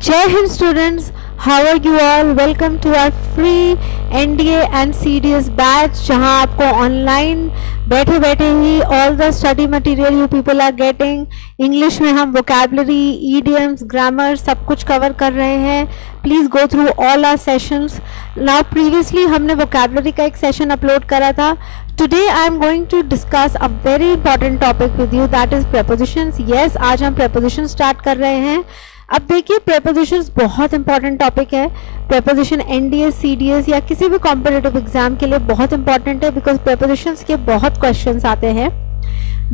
Jai Hind students, how are you all? Welcome to our free NDA and CDS batch जहाँ आपको online बैठे बैठे ही all the study material you people are getting. English में हम vocabulary, idioms, grammar सब कुछ cover कर रहे हैं. Please go through all our sessions. Now previously हमने vocabulary का एक सेशन अपलोड करा था. Today I am going to discuss a very important topic with you, that is prepositions. Yes, आज हम prepositions start कर रहे हैं. अब देखिए prepositions बहुत इंपॉर्टेंट टॉपिक है. preposition NDS, CDS या किसी भी कॉम्पिटिटिव एग्जाम के लिए बहुत इंपॉर्टेंट है बिकॉज prepositions के बहुत क्वेश्चंस आते हैं.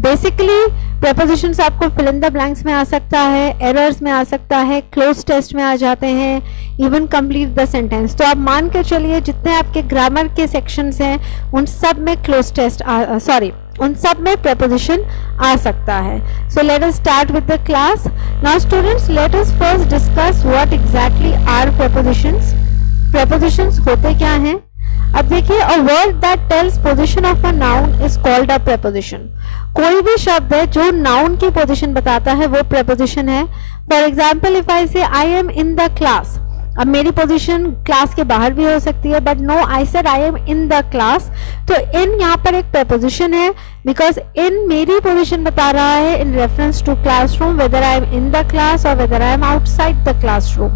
बेसिकली prepositions आपको fill in the blanks में आ सकता है, errors में आ सकता है, close test में आ जाते हैं, even complete the sentence. तो आप मान के चलिए जितने आपके ग्रामर के सेक्शंस हैं उन सब में close test उन सब में preposition आ सकता है. So let us start with the class. Now students, let us first discuss what exactly are prepositions. Prepositions होते क्या हैं? अब देखिए, a word that tells position of a noun is called a preposition. कोई भी शब्द है जो noun की position बताता है वो preposition है. For example, if I say I am in the class, अब मेरी पोजीशन क्लास के बाहर भी हो सकती है, but no, I said I am in the class. तो इन यहाँ पर एक preposition है बिकॉज इन मेरी पोजीशन बता रहा है in reference to classroom, whether I am in the class और whether I am outside the classroom.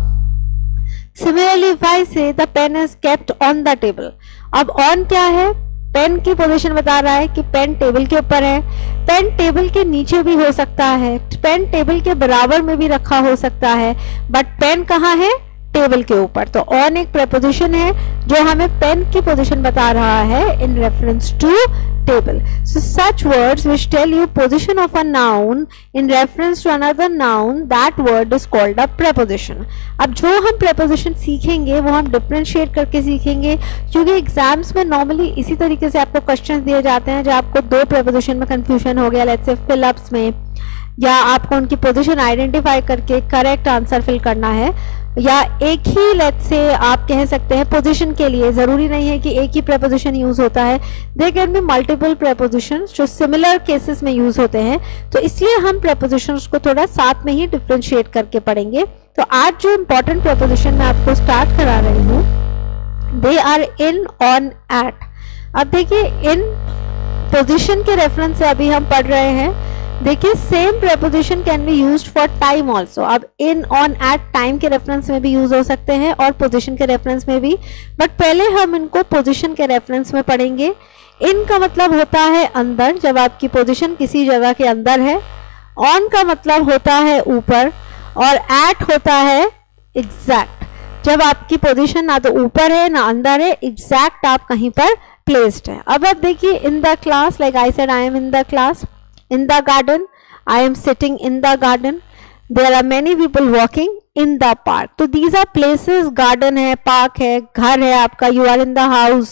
Similarly if I say the pen is kept on the table, अब on क्या है? Pen की position बता रहा है कि पेन टेबल के ऊपर है. पेन टेबल के नीचे भी हो सकता है, पेन टेबल के बराबर में भी रखा हो सकता है, बट पेन कहाँ है? टेबल के ऊपर. तो ऑन एक preposition है जो हमें पेन की पोजीशन बता रहा है in reference to table. So such words which tell you position of a noun in reference to another noun, that word is called a preposition. अब जो हम preposition सीखेंगे वो हम differentiate करके सीखेंगे क्योंकि एग्जाम्स में नॉर्मली इसी तरीके से आपको क्वेश्चन दिए जाते हैं. जो आपको दो preposition में कंफ्यूजन हो गया, लेट्स से फिल-अप्स में, या आपको उनकी पोजीशन आइडेंटिफाई करके करेक्ट आंसर फिल करना है, या एक ही लेट्स से आप कह सकते हैं पोजीशन के लिए जरूरी नहीं है कि एक ही preposition यूज होता है. There can be multiple prepositions जो सिमिलर केसेस में यूज होते हैं. तो इसलिए हम prepositions को थोड़ा साथ में ही डिफरेंशिएट करके पढ़ेंगे. तो आज जो इंपॉर्टेंट preposition मैं आपको स्टार्ट करा रही हूँ, they are in, on, at. अब देखिए, इन पोजिशन के रेफरेंस से अभी हम पढ़ रहे हैं. देखिए, same preposition can be used for time also. अब इन, ऑन, एट टाइम के रेफरेंस में भी यूज हो सकते हैं और पोजीशन के रेफरेंस में भी, बट पहले हम इनको पोजीशन के रेफरेंस में पढ़ेंगे. इन का मतलब होता है अंदर, जब आपकी पोजीशन किसी जगह के अंदर है. ऑन का मतलब होता है ऊपर, और एट होता है एग्जैक्ट, जब आपकी पोजीशन ना तो ऊपर है ना अंदर है, एग्जैक्ट आप कहीं पर प्लेस्ड है. अब आप देखिए, इन the class, like I said I am in the class. In the garden, I am sitting in the garden. There are many people walking in the park. तो these are places. garden है, park है, घर है आपका, you are in the house,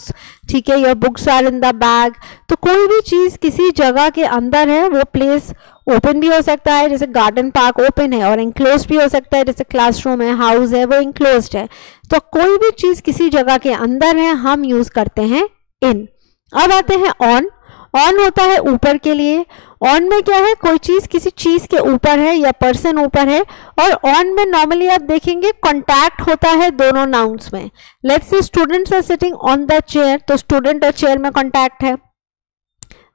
ठीक है, your books are in the bag. तो कोई भी चीज किसी जगह के अंदर है वो प्लेस ओपन भी हो सकता है, जैसे गार्डन पार्क ओपन है, और इंक्लोज भी हो सकता है, जैसे क्लासरूम है, हाउस है, वो इंक्लोज्ड है. तो कोई भी चीज किसी जगह के अंदर है हम यूज करते हैं इन. अब आते हैं ऑन. ऑन होता है ऊपर के लिए. ऑन में क्या है? कोई चीज किसी चीज के ऊपर है या पर्सन ऊपर है. और ऑन में नॉर्मली आप देखेंगे कॉन्टैक्ट होता है दोनों नाउन्स में. Let's say students are sitting on the chair, तो स्टूडेंट और चेयर में कॉन्टैक्ट है.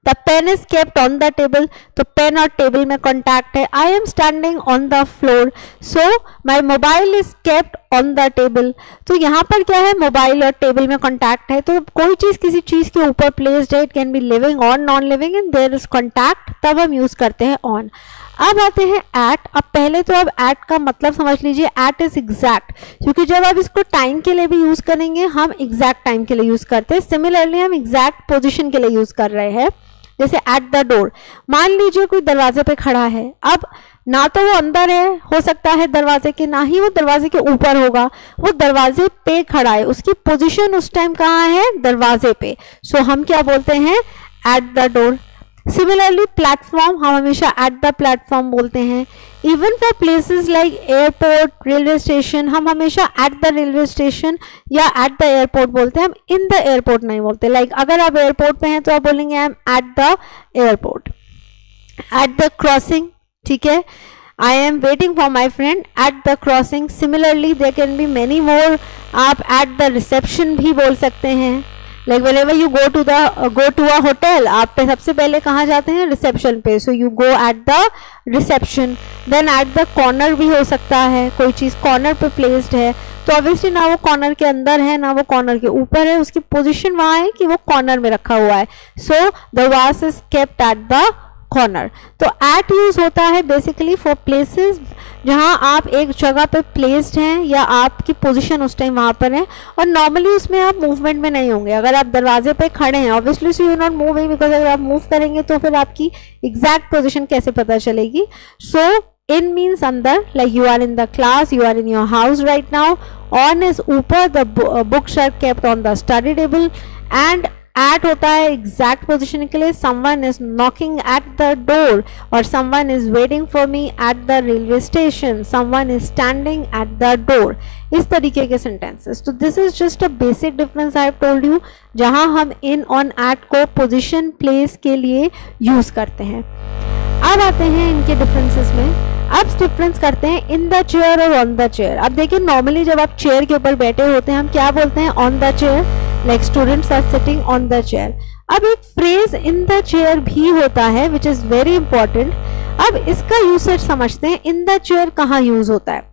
The pen is kept on the table, तो पेन और टेबल में कॉन्टैक्ट है. I am standing on the floor, so my mobile is kept on the table. तो यहाँ पर क्या है? मोबाइल और टेबल में कॉन्टैक्ट है. तो कोई चीज किसी चीज के ऊपर प्लेस्ड है, इट कैन बी लिविंग और non living, and there is contact, तब हम यूज करते हैं ऑन. अब आते हैं एट. अब पहले तो अब एट का मतलब समझ लीजिए. एट इज एग्जैक्ट, क्योंकि जब आप इसको टाइम के लिए भी यूज करेंगे हम एग्जैक्ट टाइम के लिए यूज करते हैं. सिमिलरली हम एग्जैक्ट पोजिशन के लिए यूज कर रहे हैं. जैसे एट द डोर, मान लीजिए कोई दरवाजे पे खड़ा है. अब ना तो वो अंदर है, हो सकता है दरवाजे के, ना ही वो दरवाजे के ऊपर होगा, वो दरवाजे पे खड़ा है, उसकी पोजीशन उस टाइम कहाँ है? दरवाजे पे. सो हम क्या बोलते हैं? At the door. Similarly platform, हम हमेशा एट द प्लेटफॉर्म बोलते हैं. Even for places like airport, railway station, हम हमेशा एट द रेलवे स्टेशन या एट द एयरपोर्ट बोलते हैं, हम इन द एयरपोर्ट नहीं बोलते. लाइक अगर आप एयरपोर्ट पे हैं तो आप बोलेंगे आई am at the airport. At the crossing, ठीक है. I am waiting for my friend at the crossing. Similarly there can be many more. आप at the reception भी बोल सकते हैं. Like whenever you go to a hotel, आप पे सबसे पहले कहाँ जाते हैं? रिसेप्शन पे. So you go at the reception. Then at the corner भी हो सकता है, कोई चीज़ कॉर्नर पे प्लेस्ड है तो ऑब्वियसली ना वो कॉर्नर के अंदर है ना वो कॉर्नर के ऊपर है, उसकी पोजीशन वहाँ है कि वो कॉर्नर में रखा हुआ है. सो द वास is kept at the corner. तो एट यूज होता है बेसिकली फॉर प्लेसेस जहाँ आप एक जगह पे प्लेस्ड हैं या आपकी पोजीशन उस टाइम वहाँ पर है और नॉर्मली उसमें आप मूवमेंट में नहीं होंगे. अगर आप दरवाजे पे खड़े हैं obviously so you not moving, because अगर आप मूव करेंगे तो फिर आपकी एग्जैक्ट पोजीशन कैसे पता चलेगी. सो in means अंदर, like you are in the class, you are in your house right now. On is ऊपर, the books are kept on the study table. And at होता है exact position के लिए. someone is knocking at the door or someone is waiting for me at the railway station, someone is standing at the door. इस तरीके के sentences. तो this is just a basic difference I have told you, जहाँ हम in on at को position place के लिए use करते हैं. अब आते हैं इनके डिफरेंसेस में. अब डिफरेंस करते हैं इन द चेयर और ऑन द चेयर. अब देखिए नॉर्मली जब आप चेयर के ऊपर बैठे होते हैं हम क्या बोलते हैं? On the chair. Like students are sitting on the chair. अब एक फ्रेज इन द चेयर भी होता है विच इज वेरी इंपॉर्टेंट. अब इसका यूसेज समझते हैं. इन द चेयर कहाँ यूज होता है?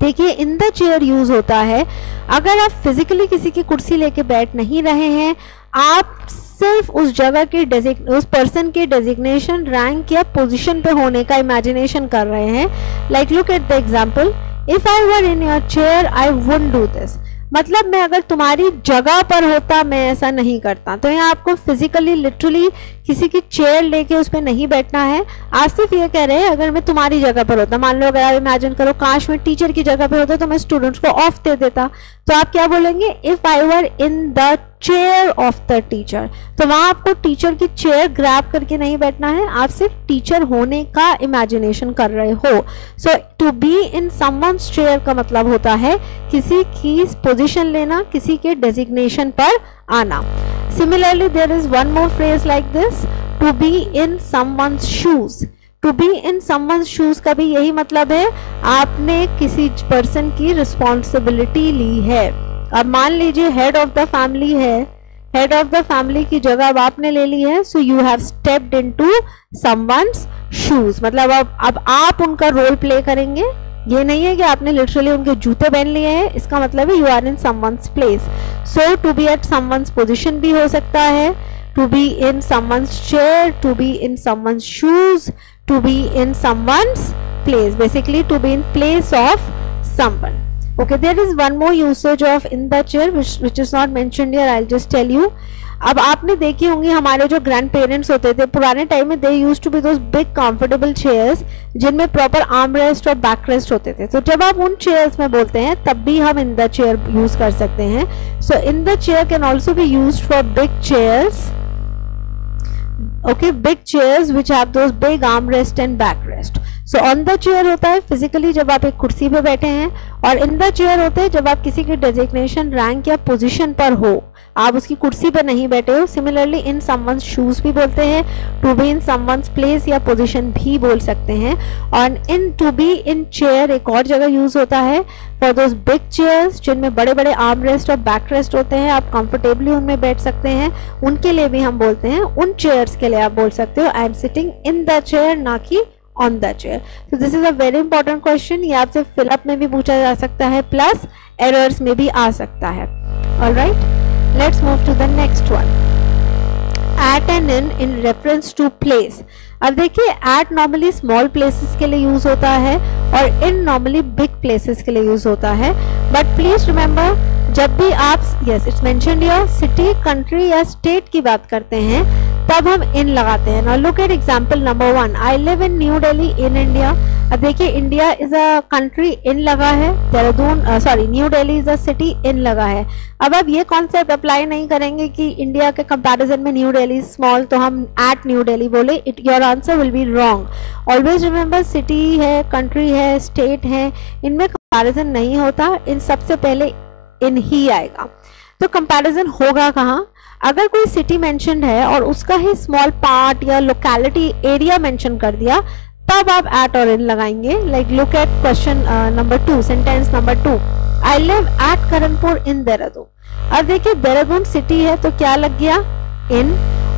देखिए इन द चेयर यूज होता है अगर आप फिजिकली किसी की कुर्सी लेके बैठ नहीं रहे हैं, आप सिर्फ उस जगह के उस पर्सन के डेजिग्नेशन, रैंक या पोजीशन पे होने का इमेजिनेशन कर रहे हैं. Like look at the example. If I were in your chair I wouldn't do this. मतलब मैं अगर तुम्हारी जगह पर होता मैं ऐसा नहीं करता. तो यहाँ आपको फिजिकली लिटरली किसी की चेयर लेके उस पर नहीं बैठना है. आप सिर्फ ये कह रहे हैं अगर मैं तुम्हारी जगह पर होता, मान लो अगर आप इमेजिन करो काश मैं टीचर की जगह पर होता तो मैं स्टूडेंट्स को ऑफ दे देता. तो आप क्या बोलेंगे? If I were in the chair of the teacher. तो वहां आपको टीचर की चेयर ग्रैब करके नहीं बैठना है, आप सिर्फ टीचर होने का इमेजिनेशन कर रहे हो. So to be in someone's chair का मतलब होता है किसी की पोजीशन लेना, किसी के डेजिग्नेशन पर आना. Similarly, there is one more phrase like this, to be in someone's shoes. To be in someone's shoes का भी यही मतलब है आपने किसी पर्सन की रिस्पॉन्सिबिलिटी ली है. अब मान लीजिए हेड ऑफ द फैमिली है, हेड ऑफ द फैमिली की जगह अब आपने ले ली है. So you have stepped into someone's shoes. मतलब अब आप उनका रोल प्ले करेंगे. ये नहीं है कि आपने लिटरली उनके जूते पहन लिए हैं. इसका मतलब है you are in someone's place. So to be at someone's position भी हो सकता है, to be in someone's chair, to be in someone's shoes, to be in someone's place. Basically to be in place of someone. Okay, there is one more usage of in the chair which is not mentioned here. I'll just tell you. अब आपने देखी होंगी हमारे जो grand parents होते थे पुराने time में, they used to be those big comfortable chairs जिनमें प्रॉपर आर्म रेस्ट और बैक रेस्ट होते थे. तो जब आप उन चेयर्स में बोलते हैं तब भी हम इन द चेयर यूज कर सकते हैं. So in the chair can also be used for big chairs. Okay, big chairs which have those big arm rest and back rest. So on the chair होता है फिजिकली जब आप एक कुर्सी पे बैठे हैं, और in the chair होते हैं जब आप किसी के डेजिग्नेशन, रैंक या पोजीशन पर हो, आप उसकी कुर्सी पर नहीं बैठे हो. सिमिलरली इन समवन्स शूज भी बोलते हैं, to be in someone's place या पोजीशन भी बोल सकते हैं. और in to be in chair एक और जगह यूज होता है फॉर दोज बिग चेयर्स जिनमें बड़े बड़े आर्म रेस्ट और बैक रेस्ट होते हैं, आप कंफर्टेबली उनमें बैठ सकते हैं. उनके लिए भी हम बोलते हैं, उन चेयर्स के लिए आप बोल सकते हो I am sitting in the chair, ना कि ऑन द चेयर. तो this is a very important question. ये आपसे फिलअप में भी पूछा जा सकता है, प्लस एरर्स में भी आ सकता है. Alright, let's move to the next one. At and in reference to place. अब देखिए at नॉर्मली स्मॉल प्लेसेस के लिए यूज होता है और in नॉर्मली बिग प्लेसेस के लिए यूज होता है. बट प्लीज रिमेंबर जब भी आप yes it's mentioned here city, country या स्टेट की बात करते हैं तब हम इन लगाते हैं. Now look at example number 1. I live in New Delhi in India. अब देखिए India is a country, in लगा है. Dehradun New Delhi is a city, in लगा है. अब आप ये कॉन्सेप्ट अप्लाई नहीं करेंगे कि इंडिया के कंपैरिजन में न्यू दिल्ली स्मॉल तो हम एट न्यू दिल्ली बोले. It your answer will be wrong. Always remember city है, कंट्री है, स्टेट है, इनमें कंपैरिजन नहीं होता. इन सबसे पहले इन ही आएगा. तो कंपैरिजन होगा कहाँ? अगर कोई सिटी मेंशन्ड है और उसका ही स्मॉल पार्ट या लोकेलिटी एरिया मेंशन कर दिया तब आप एट और इन लगाएंगे। Like look at question number 2, sentence number 2, I live at Karanpur in Dehradun. अब देखिए देहरादून सिटी है तो क्या लग गया, इन,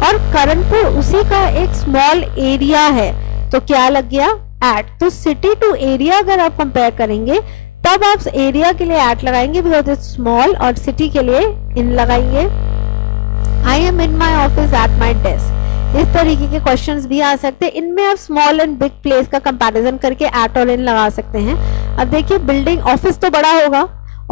और करणपुर उसी का एक स्मॉल एरिया है तो क्या लग गया, एट। तो सिटी टू एरिया अगर आप कंपेयर करेंगे तब आप एरिया के लिए एट लगाएंगे बिकॉज इट्स स्मॉल, और सिटी के लिए इन लगाएंगे। आई am in my office at my desk. इस तरीके के क्वेश्चंस भी आ सकते हैं। इनमें आप स्मॉल एंड बिग प्लेस का कंपैरिजन करके एट और इन लगा सकते हैं। अब देखिए बिल्डिंग, ऑफिस तो बड़ा होगा,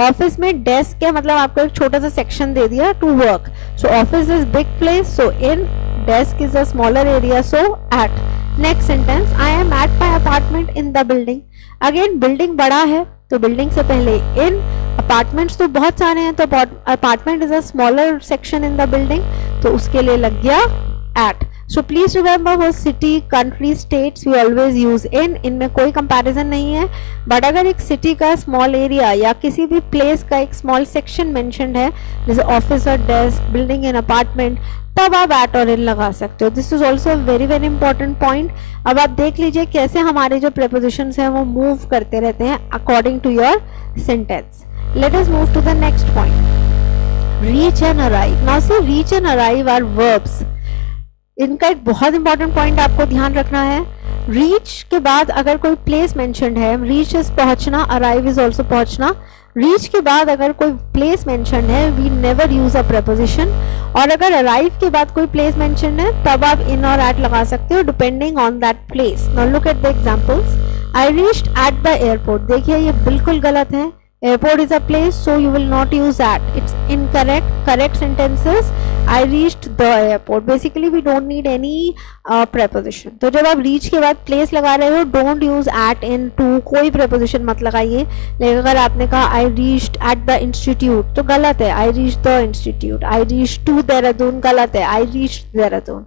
ऑफिस में डेस्क है मतलब आपको एक छोटा सा सेक्शन दे दिया to work, so office is big place, so in, desk is a smaller area, so at. Next sentence, I am at my apartment in the building. Again building बड़ा है तो बिल्डिंग से पहले इन, अपार्टमेंट्स तो बहुत सारे हैं तो apartment is a smaller section in the building, तो उसके लिए लग गया एट। सो प्लीज रिमेंबर वो city, country, states we always use in, इनमें कोई कंपैरिजन नहीं है। बट अगर एक सिटी का स्मॉल एरिया या किसी भी प्लेस का एक स्मॉल सेक्शन मेंशन्ड है जैसे ऑफिस और डेस्क, बिल्डिंग एंड अपार्टमेंट, तब आप एट और इन लगा सकते हो। This is also very very important point. अब आप देख लीजिए कैसे हमारे जो प्रीपोजिशंस हैं वो मूव करते रहते हैं according to your sentence. Let us move to the next point, reach and arrive. Now see reach and arrive are verbs. इनका एक बहुत इंपॉर्टेंट पॉइंट आपको ध्यान रखना है। रीच के बाद अगर कोई प्लेस मेंशन्ड है, रीच इज पहुंचना, अराइव इज ऑल्सो पहुंचना। रीच के बाद अगर कोई प्लेस मेंशन्ड है we never use a preposition, और अगर अराइव के बाद कोई प्लेस मेंशन्ड है तब आप इन और एट लगा सकते हो depending on that place. Now look at the examples. I reached at the airport. देखिए ये बिल्कुल गलत है। Airport is a place, so you will not use at. It's incorrect. Correct sentence is I reached the airport. Basically, we don't need any preposition. तो जब आप reach के बाद place लगा रहे हो, don't use at in to, कोई preposition मत लगाइए। लेकिन अगर आपने कहा I reached at the institute तो गलत है। I reached the institute. I reached to Dehradun गलत है। I reached Dehradun.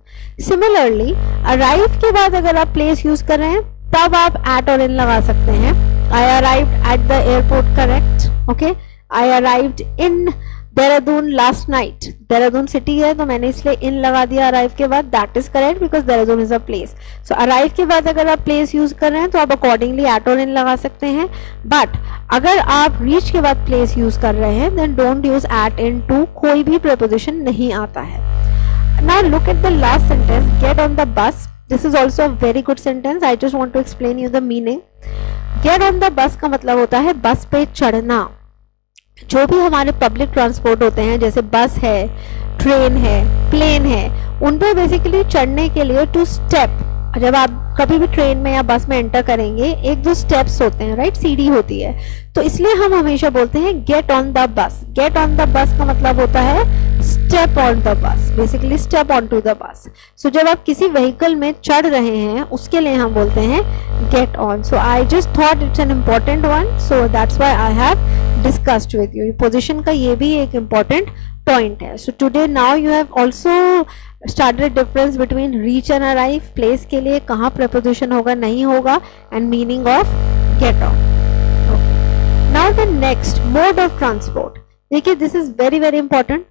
Similarly, arrive के बाद अगर आप place use कर रहे हैं तब आप at और in लगा सकते हैं। I arrived at the airport, correct? Okay. I arrived in Dehradun last night. Dehradun city है तो मैंने इसलिए in लगा दिया arrive के बाद. That is correct because Dehradun is a place. So arrive के बाद अगर आप place use कर रहे हैं तो आप accordingly at और in लगा सकते हैं. But अगर आप reach के बाद place use कर रहे हैं then don't use at in to. कोई भी preposition नहीं आता है. Now look at the last sentence. Get on the bus. This is also a very good sentence. I just want to explain you the meaning. Gate on the bus का मतलब होता है बस पे चढ़ना। जो भी हमारे पब्लिक ट्रांसपोर्ट होते हैं जैसे बस है, ट्रेन है, प्लेन है, उन पे बेसिकली चढ़ने के लिए टू स्टेप, जब आप कभी भी ट्रेन में या बस में एंटर करेंगे एक दो स्टेप्स होते हैं, राइट, सीढ़ी होती है, तो इसलिए हम हमेशा बोलते हैं get on the bus. Get on the bus का मतलब होता है step on the bus, basically step on to the bus. So जब आप किसी व्हीकल में चढ़ रहे हैं उसके लिए हम बोलते हैं get on. So I just thought it's an important one, so that's why I have discussed with you. Position का ये भी एक इम्पॉर्टेंट पॉइंट है। So today now you have also started difference between reach and arrive, place के लिए कहाँ preposition होगा नहीं होगा, and meaning of get on. Now the next, mode of transport. देखिए this is very very important.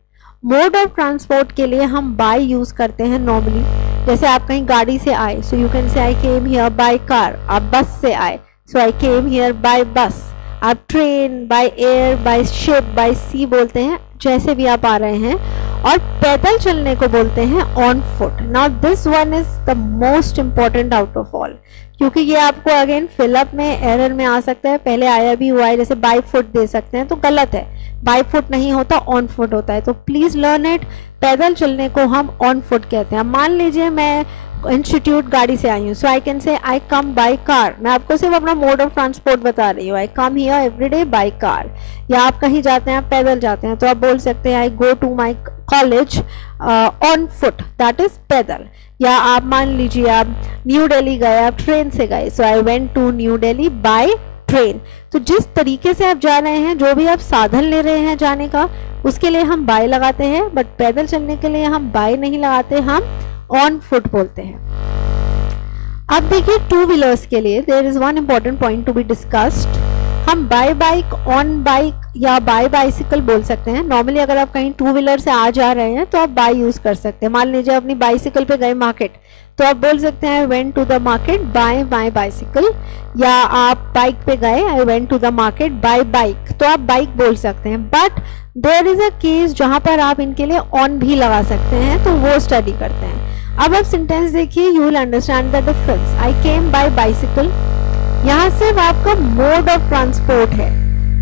Mode of transport के लिए हम बाय यूज करते हैं नॉर्मली। जैसे आप कहीं गाड़ी से आए, so you can say I came here by car. आप बस से आए, सो I came here by bus. आप train, by air, by ship, by sea बोलते हैं, जैसे भी आप आ रहे हैं। और पैदल चलने को बोलते हैं on foot. Now this one is the most important out of all, क्योंकि ये आपको अगेन फिलअप में एरर में आ सकता है। पहले आया भी हुआ है, जैसे बाय फुट दे सकते हैं तो गलत है, बाय फुट नहीं होता, ऑन फुट होता है। तो प्लीज लर्न इट। पैदल चलने को हम ऑन फुट कहते हैं। मान लीजिए मैं इंस्टीट्यूट गाड़ी से आई हूँ, सो I can say I come by car. मैं आपको सिर्फ अपना मोड ऑफ ट्रांसपोर्ट बता रही हूँ, I come here everyday by car. या आप कहीं जाते हैं, आप पैदल जाते हैं, तो आप बोल सकते हैं I go to my college on foot, that is पैदल। या आप मान लीजिए आप न्यू दिल्ली गए, आप ट्रेन से गए, so I went to New Delhi by train. तो जिस तरीके से आप जा रहे हैं, जो भी आप साधन ले रहे हैं जाने का, उसके लिए हम बाय लगाते हैं। बट पैदल चलने के लिए हम बाय नहीं लगाते, हम ऑन फुट बोलते हैं। अब देखिए टू व्हीलर्स के लिए there is one important point to be discussed. हम बाय बाइक, ऑन बाइक या बाय बाइसिकल बोल सकते हैं। नॉर्मली अगर आप कहीं टू व्हीलर से आ जा रहे हैं तो आप बाय यूज कर सकते हैं। मान लीजिए अपनी बाइसिकल पे गए मार्केट, तो आप बोल सकते हैं I went to the market by my bicycle, या आप बाइक पे गए I went to the market by bike, तो आप बाइक बोल सकते हैं। But there is a case जहां पर आप इनके लिए ऑन भी लगा सकते हैं, तो वो स्टडी करते हैं। अब आप सेंटेंस देखिए, you will understand the difference. I came by bicycle, यहाँ सिर्फ आपका मोड ऑफ ट्रांसपोर्ट है,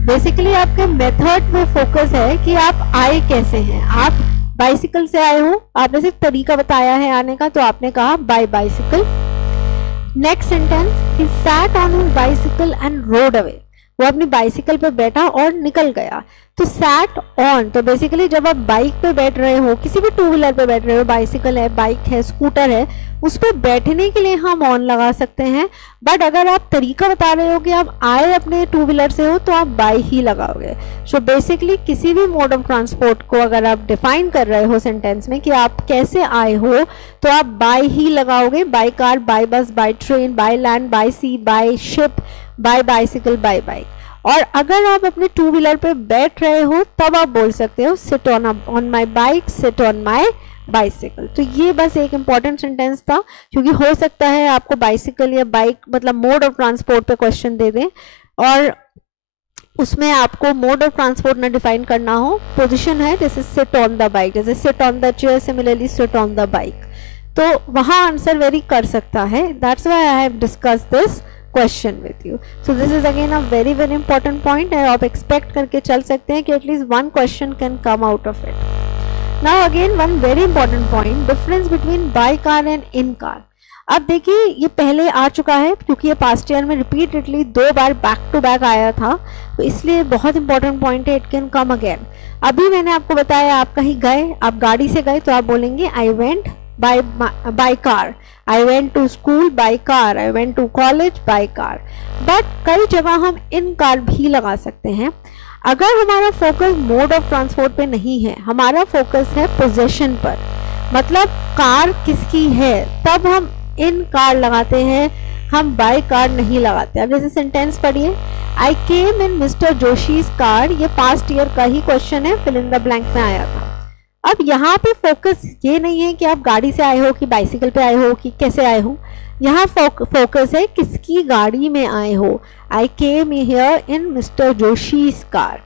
बेसिकली आपके मेथड में फोकस है कि आप आए कैसे हैं। आप बाइसिकल से आए हो, आपने सिर्फ तरीका बताया है आने का, तो आपने कहा by bicycle. Next sentence, he sat on his bicycle and rode away, वो अपनी बाइसिकल पे बैठा और निकल गया। तो सैट ऑन, तो बेसिकली जब आप बाइक पे बैठ रहे हो, किसी भी टू व्हीलर पे बैठ रहे हो, बाइसिकल है, बाइक है, स्कूटर है, उस पर बैठने के लिए हम ऑन लगा सकते हैं। बट अगर आप तरीका बता रहे हो कि आप आए अपने टू व्हीलर से हो, तो आप बाय ही लगाओगे। सो बेसिकली किसी भी मोड ऑफ ट्रांसपोर्ट को अगर आप डिफाइन कर रहे हो सेंटेंस में कि आप कैसे आए हो, तो आप बाय ही लगाओगे। By car, by bus, by train, by land, by sea, by ship, by bicycle, by bike. और अगर आप अपने टू व्हीलर पे बैठ रहे हो, तब आप बोल सकते हो sit on my bike, sit on my bicycle. तो ये बस एक इंपॉर्टेंट सेंटेंस था, क्योंकि हो सकता है आपको बाइसिकल या बाइक मतलब मोड ऑफ ट्रांसपोर्ट पे क्वेश्चन दे दें और उसमें आपको मोड ऑफ ट्रांसपोर्ट ना डिफाइन करना हो। पोजीशन है जैसे सिट ऑन द बाइक, जैसे sit on the chair, similarly sit on the bike, तो वहाँ आंसर वेरी कर सकता है। That's why I have discussed this question with you. So this is again a very very important point, आप expect करके चल सकते हैं कि at least one question can come out of it. Now again one very important point, difference between by car and in car. अब देखिए ये पहले आ चुका है, क्योंकि ये पास्ट ईयर में रिपीटेडली 2 बार बैक टू बैक आया था, तो इसलिए बहुत इंपॉर्टेंट पॉइंट है, इट कैन कम अगेन। अभी मैंने आपको बताया आप कहीं गए, आप गाड़ी से गए, तो आप बोलेंगे I went by car, I went to school by car, I went to college by car। But कई जगह हम इन कार भी लगा सकते हैं। अगर हमारा फोकस मोड ऑफ ट्रांसपोर्ट पे नहीं है, हमारा फोकस है पोजेशन पर, मतलब कार किसकी है, तब हम इन कार लगाते हैं, हम बाय कार नहीं लगाते। अब जैसे सेंटेंस पढ़िए, आई केम इन मिस्टर जोशीज कार, ये पास्ट ईयर का ही क्वेश्चन है, फिल इन द ब्लैंक में आया था। अब यहाँ पे फोकस ये नहीं है कि आप गाड़ी से आए हो कि बाइसिकल पे आए हो कि कैसे आए हो, यहाँ फोकस है किसकी गाड़ी में आए हो। I came here in mister Joshi's car.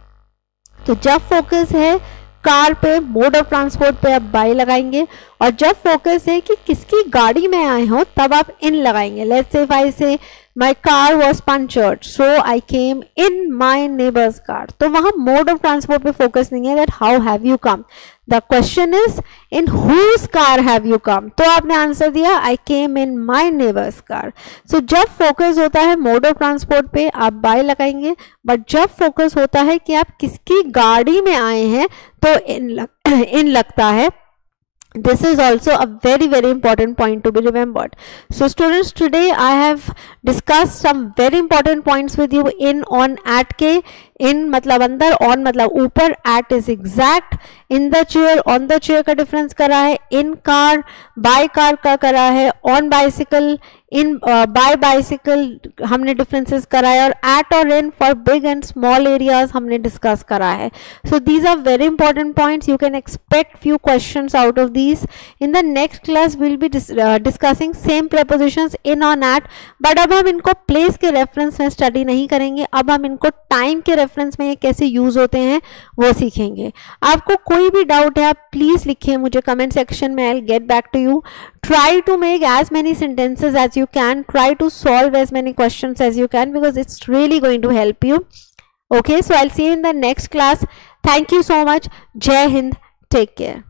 तो जब फोकस है कार पे, मोड ऑफ ट्रांसपोर्ट पे, आप बाय लगाएंगे, और जब फोकस है कि किसकी गाड़ी में आए हो, तब आप इन लगाएंगे। Let's say if I say my car was punctured, so I came in my neighbour's car, तो वहाँ मोड ऑफ ट्रांसपोर्ट पे फोकस नहीं है, that how have you come. The question is in whose car have you come, तो आपने answer दिया आई came in my neighbour's car. सो जब focus होता है मोड ऑफ ट्रांसपोर्ट पे, आप बाय लगाएंगे, बट जब फोकस होता है कि आप किसकी गाड़ी में आए हैं, तो इन लगता है। This is also a very very important point to be remembered. So students, today I have discussed some very important points with you in, on, at के। इन मतलब अंदर, ऑन मतलब ऊपर, at is exact, in the chair, on the chair का difference करा है, in car, by car का करा है, on bicycle, in by bicycle हमने डिफरेंसेस कराए, और एट और in for big and small areas हमने डिस्कस करा है। So these are very important points, you can expect few questions out of these. In the next class will be discussing same prepositions in और eight, but अब हम इनको place के reference में study नहीं करेंगे, अब हम इनको टाइम के रेफरेंस में ये कैसे यूज होते हैं वो सीखेंगे। आपको कोई भी डाउट है आप प्लीज लिखिए मुझे कमेंट सेक्शन में, I will get back to you. Try to make as many sentences as you can, try to solve as many questions as you can, because it's really going to help you. Okay, so I'll see you in the next class. Thank you so much. Jai Hind, take care.